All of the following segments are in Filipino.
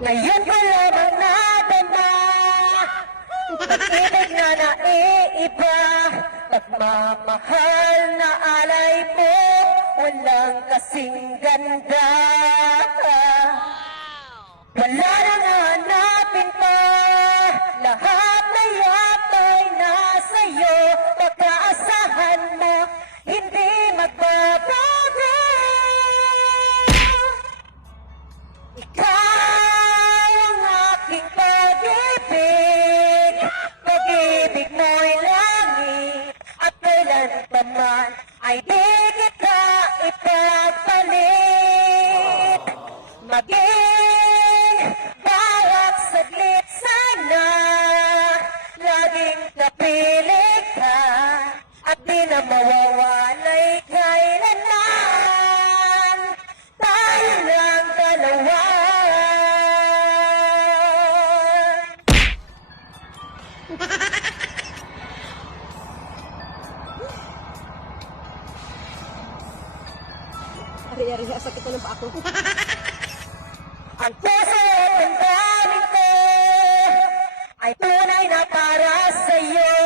Ngayon ko lamang nadama pag-ibig na naiiba, pagmamahal na alay mo, walang kasing ganda. Wala nang hanapin pa, lahat na yata'y nasa'yo, pagkaasahan mo, hindi magbabago. Ikaw ang aking pag-ibig, pag-ibig mo'y langit, at kailan pa man ay di kita ipagpalit. Maging bawat saglit sana, laging kapiling ka, at di na mawawalay kailanman, tayo lang dalawa. Ari-ari, sakit na ng pa ako. Ang puso at ang daming ko ay tunay na para sa'yo.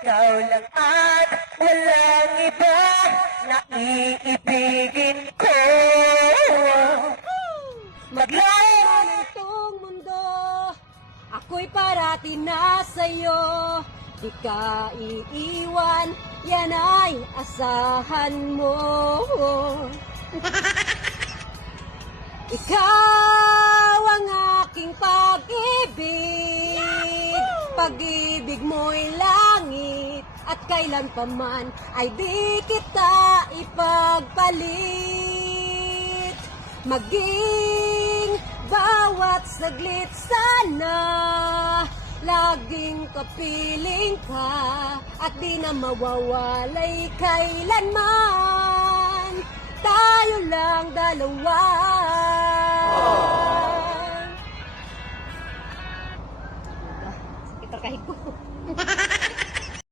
Ikaw lang at walang iba na iibigin ko. Maglayo Sa itong mundo, ako'y parati na sa'yo. Di ka iiwan, yan ay asahan mo. Ikaw ang aking pag-ibig, pag-ibig mo'y langit, at kailan pa man ay di kita ipagpalit. Maging bawat saglit sana, laging kapiling ka, at di na mawawalay kailanman, tayo lang dalawa. Sakit ang kahig ko.